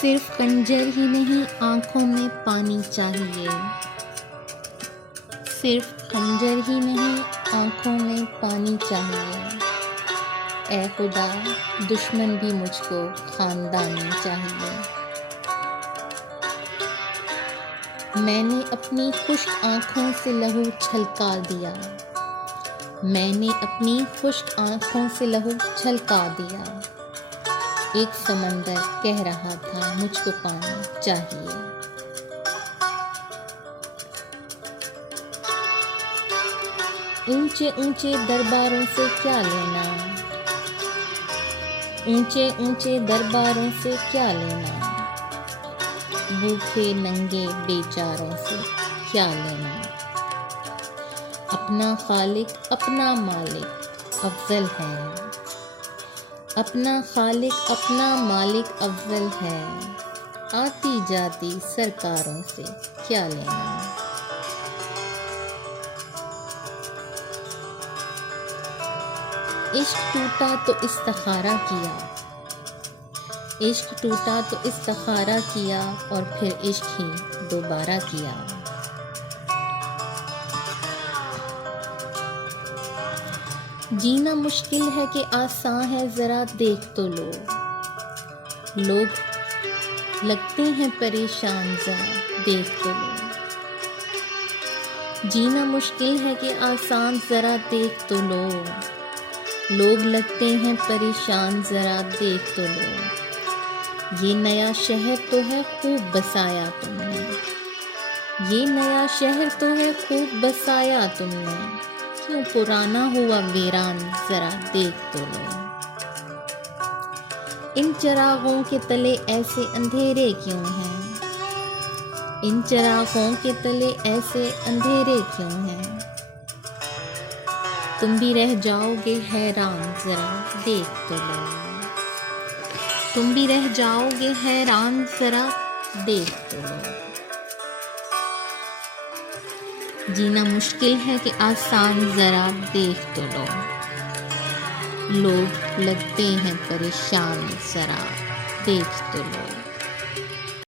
صرف خنجر ہی نہیں آنکھوں میں پانی چاہیے، صرف خنجر ہی نہیں آنکھوں میں پانی چاہیے، اے خدا دشمن بھی مجھ کو خاندانی چاہیے۔ میں نے اپنی خشک آنکھوں سے لہو چھلکا دیا، میں نے اپنی خشک آنکھوں سے لہو چھلکا دیا، ایک سمندر کہہ رہا تھا مجھ کو پانی چاہیے۔ اونچے اونچے درباروں سے کیا لینا، اونچے اونچے درباروں سے کیا لینا، بھوکے ننگے بیچاروں سے کیا لینا، اپنا خالق اپنا مالک افضل ہے، اپنا خالق اپنا مالک افضل ہے، آتی جاتی سرکاروں سے کیا لینا۔ عشق ٹوٹا تو استخارہ کیا، عشق ٹوٹا تو استخارہ کیا، اور پھر عشق ہی دوبارہ کیا۔ جینا مشکل ہے کہ آساں ہے ذرا دیکھ تو لو، لوگ لگتے ہیں پریشان ذرا دیکھ تو لو۔ جینا مشکل ہے کہ آسان ذرا دیکھ تو لو، لوگ لگتے ہیں پریشان ذرا دیکھ تو لو۔ یہ نیا شہر تو ہے خوب بسایا تم نے، یہ نیا شہر تو ہے خوب بسایا تم نے، کیوں پرانا ہوا ویران ذرا دیکھ تو لو۔ ان چراغوں کے تلے ایسے اندھیرے کیوں ہیں، ان چراغوں کے تلے ایسے اندھیرے کیوں ہیں، تم بھی رہ جاؤ گے حیران ذرا دیکھ تو لو، تم بھی رہ جاؤ گے حیران ذرا دیکھ تو لو۔ جینا مشکل ہے کہ آسان ذرا دیکھ تو لو، لوگ لگتے ہیں پریشان ذرا دیکھ تو لو۔